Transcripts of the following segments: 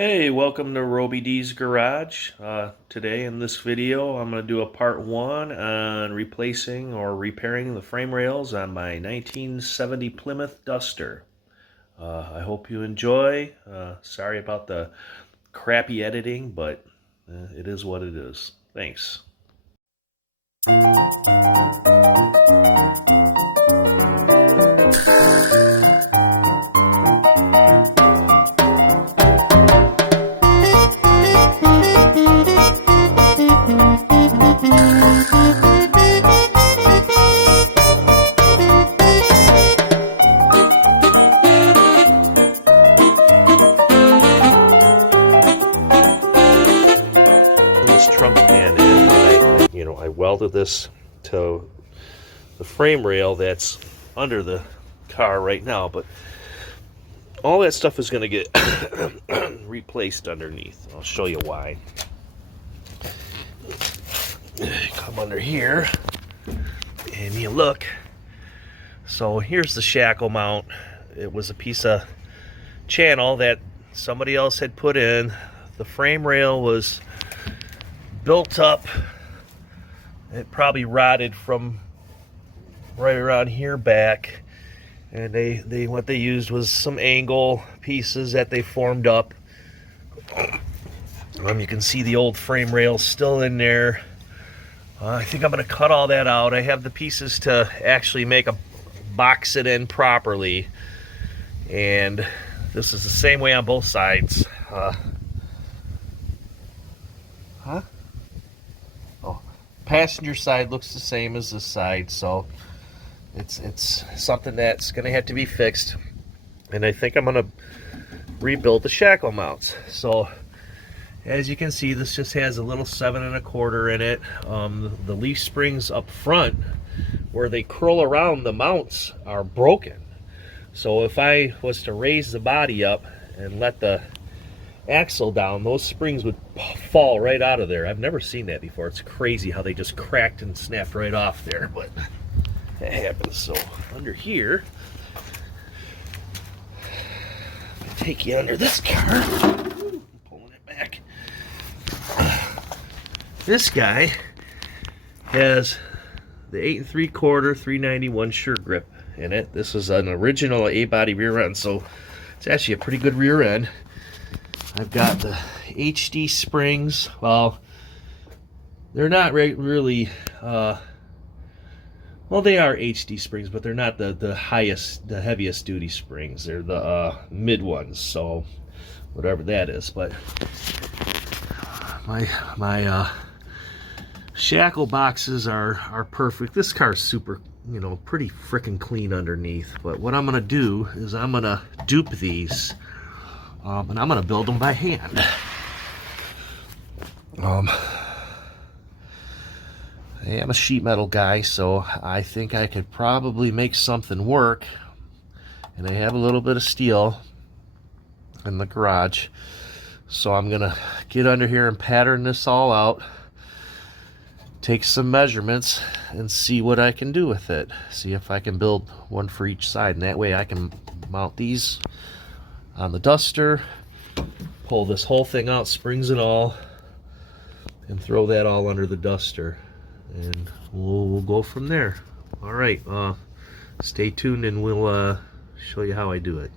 Hey, welcome to Robi Ds Garage. Today in this video I'm going to do a part 1 on replacing or repairing the frame rails on my 1970 Plymouth Duster. I hope you enjoy. Sorry about the crappy editing, but it is what it is. Thanks. Trunk pan in, and I welded this to the frame rail that's under the car right now, but all that stuff is going to get replaced underneath. I'll show you why. Come under here and you look. So here's the shackle mount. It was a piece of channel that somebody else had put in. The frame rail was built up. It probably rotted from right around here back, and what they used was some angle pieces that they formed up. You can see the old frame rail still in there. I think I'm going to cut all that out. I have the pieces to actually box it in properly, and this is the same way on both sides. Passenger side looks the same as this side, so it's something that's going to have to be fixed. And I think I'm going to rebuild the shackle mounts. So as you can see, this just has a little 7 1/4 in it. The leaf springs up front where they curl around the mounts are broken. So if I was to raise the body up and let the axle down, those springs would fall right out of there. I've never seen that before. It's crazy how they just cracked and snapped right off there, but that happens. So under here, I'll take you under this car. Pulling it back. This guy has the 8 3/4 391 sure grip in it. This is an original A-body rear end, so it's actually a pretty good rear end. I've got the HD springs. Well, they're not really, well, they are HD springs, but they're not the heaviest duty springs. They're the mid ones, so whatever that is. But my shackle boxes are perfect. This car's super, pretty freaking clean underneath. But what I'm gonna do is I'm gonna dupe these. And I'm going to build them by hand. I am a sheet metal guy, so I think I could probably make something work. And I have a little bit of steel in the garage. So I'm going to get under here and pattern this all out. Take some measurements and see what I can do with it. See if I can build one for each side. And that way I can mount these on the Duster, pull this whole thing out, springs and all, and throw that all under the Duster, and we'll go from there. All right, stay tuned and we'll show you how I do it.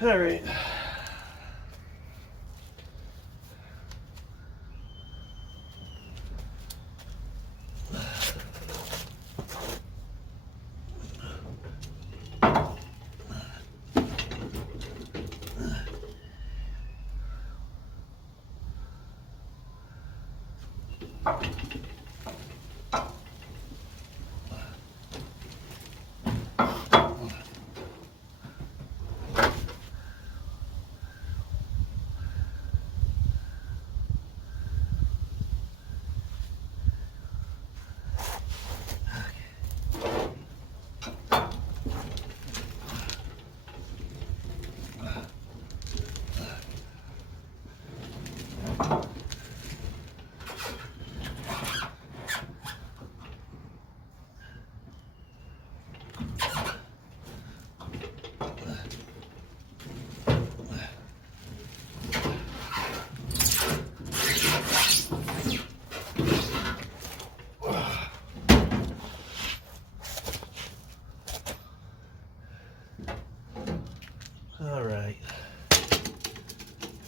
All right. All right,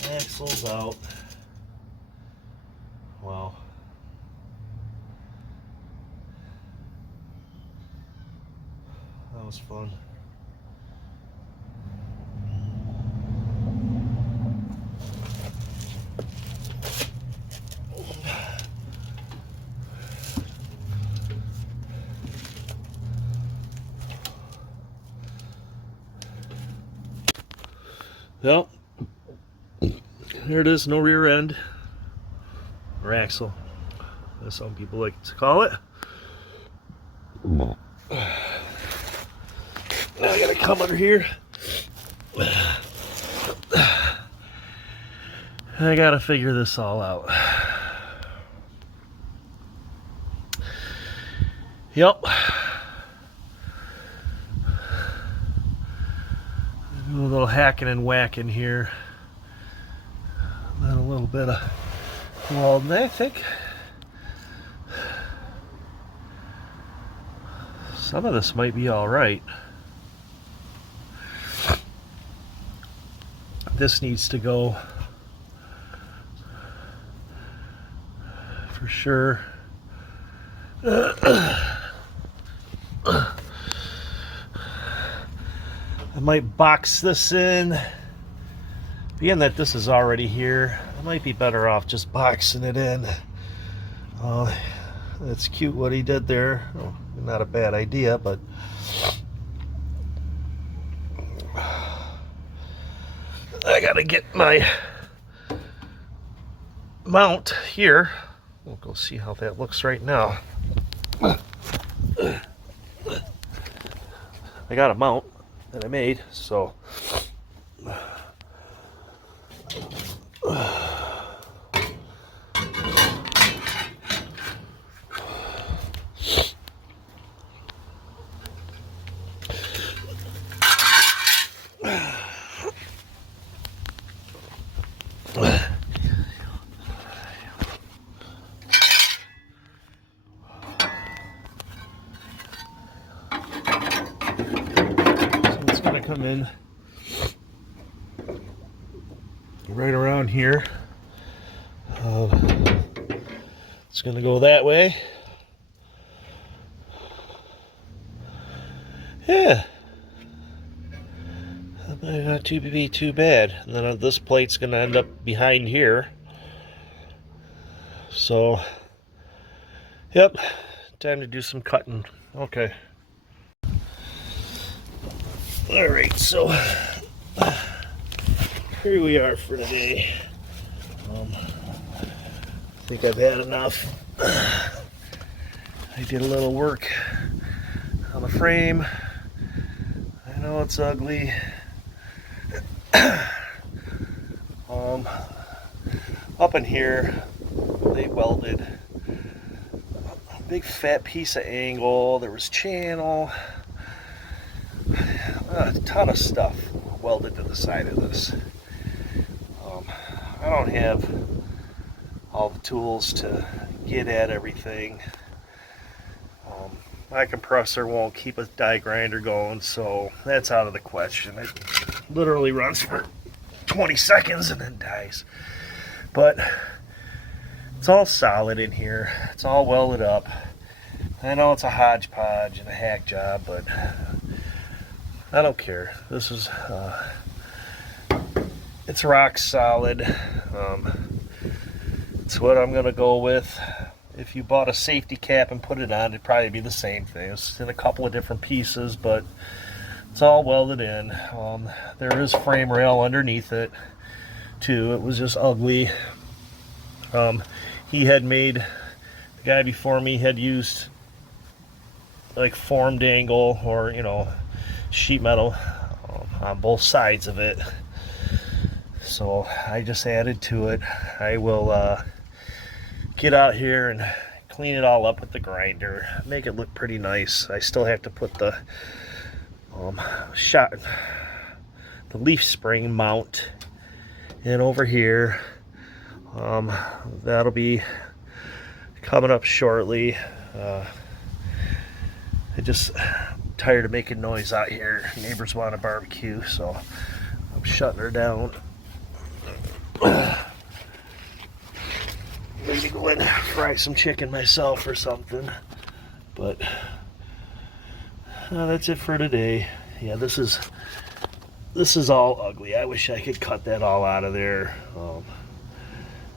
axle's out. Wow. That was fun. Well, there it is, no rear end or axle, as some people like to call it. Now I gotta come under here. I gotta figure this all out. Yep. A little hacking and whacking here. Then a little bit of welding, I think. Some of this might be all right. This needs to go for sure. I might box this in. Being that this is already here, I might be better off just boxing it in. That's cute what he did there. Oh, not a bad idea, but I gotta get my mount here. We'll go see how that looks right now. I got a mount that I made, so it's gonna come in right around here. It's gonna go that way. Yeah, that might not be too bad. And then this plate's gonna end up behind here. So, yep, time to do some cutting. Okay. All right, so here we are for today. I think I've had enough. I did a little work on the frame. I know it's ugly. Up in here, they welded a big fat piece of angle. There was channel. A ton of stuff welded to the side of this. I don't have all the tools to get at everything. My compressor won't keep a die grinder going, so that's out of the question. literally runs for 20 seconds and then dies. But it's all solid in here. It's all welded up. I know it's a hodgepodge and a hack job, but I don't care. This is, it's rock solid. It's what I'm gonna go with. If you bought a safety cap and put it on, it'd probably be the same thing. It's in a couple of different pieces, but it's all welded in. There is frame rail underneath it too. It was just ugly. He had made, the guy before me had used like formed angle, or sheet metal on both sides of it. So I just added to it. I will get out here and clean it all up with the grinder, make it look pretty nice. I still have to put the the leaf spring mount in over here. That'll be coming up shortly. I'm tired of making noise out here. Neighbors want a barbecue, so I'm shutting her down. Maybe go and fry some chicken myself or something. But that's it for today. Yeah, this is all ugly. I wish I could cut that all out of there.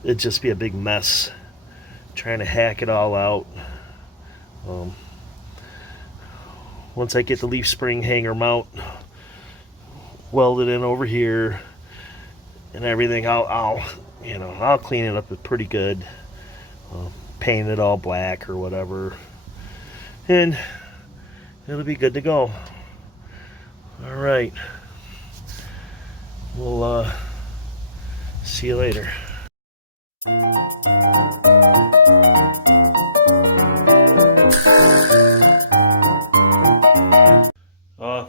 It'd just be a big mess trying to hack it all out. Once I get the leaf spring hanger mount welded in over here and everything, I'll clean it up pretty good, paint it all black or whatever, and it'll be good to go. All right, we'll see you later.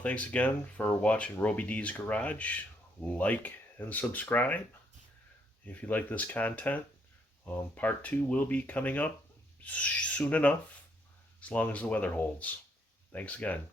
Thanks again for watching Robi Ds Garage. Like and subscribe if you like this content. Part 2 will be coming up soon enough, as long as the weather holds. Thanks again.